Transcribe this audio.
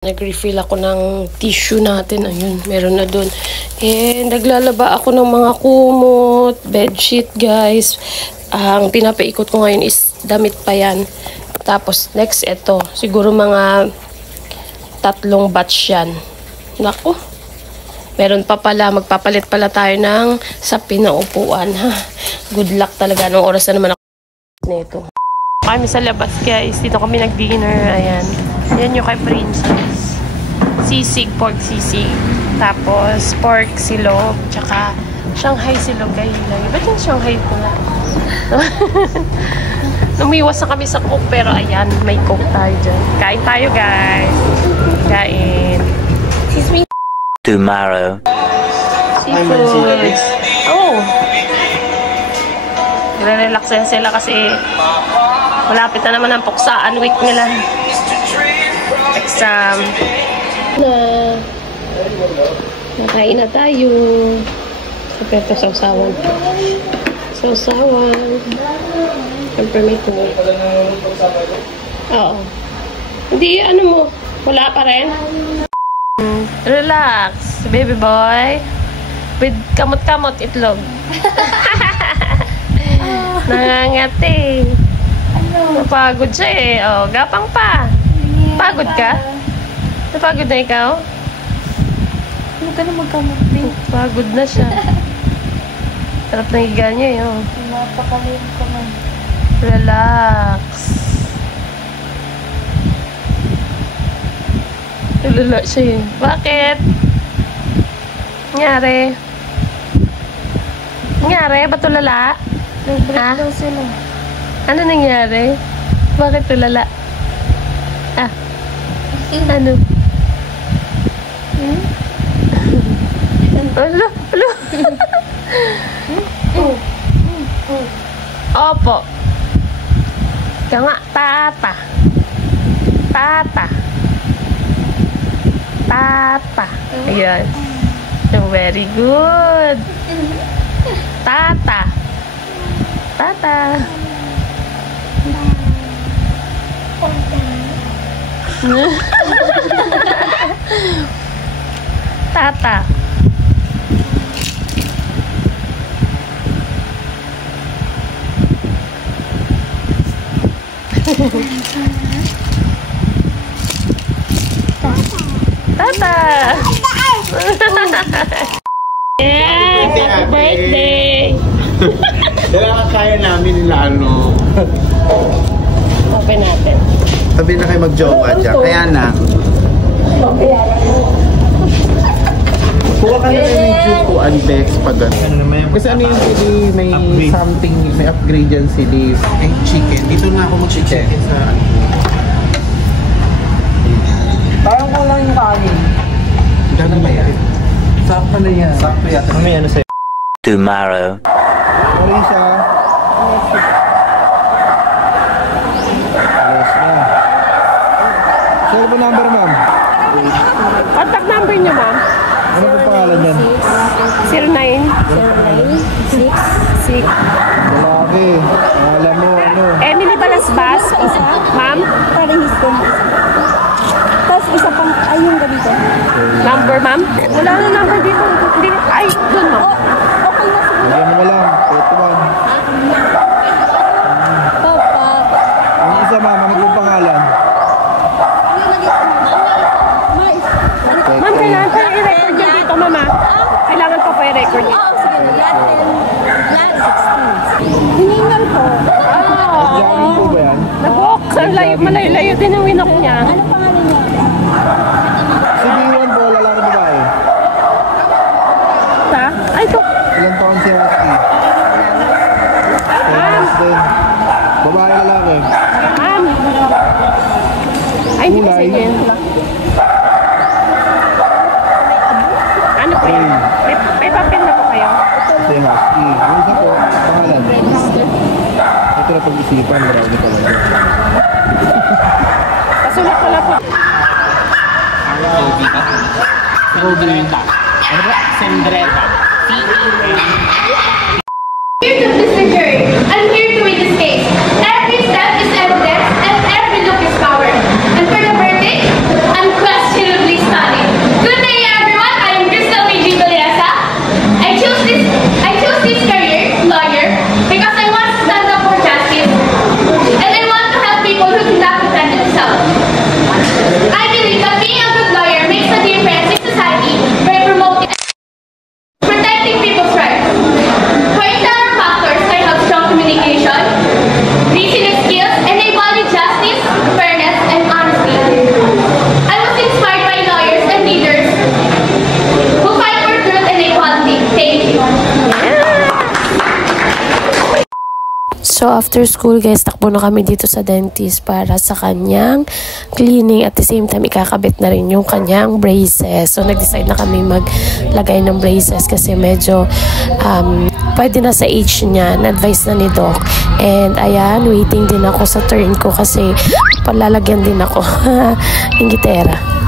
Nag-refill ako ng tissue natin. Ayun, meron na dun. And naglalaba ako ng mga kumot, bedsheet, guys. Ang pinapaikot ko ngayon is damit pa yan. Tapos, next, ito. Siguro mga 3 batch yan. Naku. Meron pa pala. Magpapalit pala tayo ng sapin na upuan. Ha? Good luck talaga. Anong oras na naman ako nito. Kami sa labas, guys. Dito kami nag-dinner. Ayan. Yan yung kay Princess. Sisig, pork sisig. Tapos, pork silog. Tsaka, Shanghai silog kay Hilay. Ba't yung Shanghai ko na? Lumiwas na kami sa Coke. Pero ayan, may Coke tayo dyan. Kain tayo, guys. Kain. Excuse me. Tomorrow. Seafood. Oh. Relax na sila kasi malapit na naman ang puksaan week nila. Exam. Nakain na tayo. Siyempre sausawan. Sausawan. Siyempre may tuloy. Oo. Hindi, ano mo? Wala pa rin? Relax, baby boy. With kamot-kamot itlog. Nangangati. Napagod siya eh. Oh, gapang pa. Pagod ka? Napagod na ikaw? Huwag ka na magkamot din. Pagod na siya. Sarap na higa niya yun. Napakalim ko man. Relax. Tulala siya eh. Bakit? Nangyari? Nangyari? Ba't tulala? Nag-break daw sila. Ano nangyari? Bakit tulala? Ah. Ano? Alo? Alo? Opo. Ika nga, tata. Tata. Tata. Ayan. Very good. Tata. Tata. Tata. Tata. Yeah, happy birthday. Kailangan kaya namin nila ano. Open natin. Sabi na kayo mag-jowa dyan. Kaya na. Kuha ka na yung medyo to Andex pag gano'n. Kasi ano yung pwede may Upgrade. something, may upgrade dyan si Liz. Eh, chicken. Dito na ako mag-chicken sa ano. Parang ko lang yung kanin. Gano'n ba yan? Sakto na yan. Sakto yata. May ano sa'yo? Tomorrow. Sorry siya. Alas na. Cellphone number, ma'am. Contact number niyo, ma'am. Ano po pangalan yan? 0906. Lalaki. Alam mo, ano. Emily Balasbas. Ma'am, Parehis ko. Tapos isa pang, ay yung ganito. number, ma'am. Wala na number dito. Hindi, ay, doon, ma'am. Okay na siguro. Ayan mo lang. Ito, ma'am. Papa. Ang isa, ma'am. Ano po pangalan? Ma'am, kailangan pa i-record yan dito, mama. Kailangan pa pa i-record yan. Oo, sige na. Lahat 16. Hiningal ko. Jogging po ba yan? Nabok. Malayo-layo din ang winok niya. Ano pangalan niya? Si B1 po, lalaki babae. Ha? Ay, ito. Ilan taon si Husky? 10 years din. Babae, lalaki. Ma'am. Ay, hindi Kulay. kasi yun. Ano po yan? May papel na po kayo? Si Husky. Yung isa po, pangalan. Ito na pag-isipan, marami talaga. Pasulat ko lang po. Robinita. Ano ba? Sendreta. Here's the procedure. I'm here to win this case. Every step is evidence and every look is power. And for the verdict, unquestioned. So after school guys, takbo na kami dito sa dentist para sa kanyang cleaning. At the same time, ikakabit na rin yung kanyang braces. So nag-decide na kami maglagay ng braces kasi medyo pwede na sa age niya. Na-advise na ni Doc. And ayan, waiting din ako sa turn ko kasi palalagyan din ako. Yung gitera.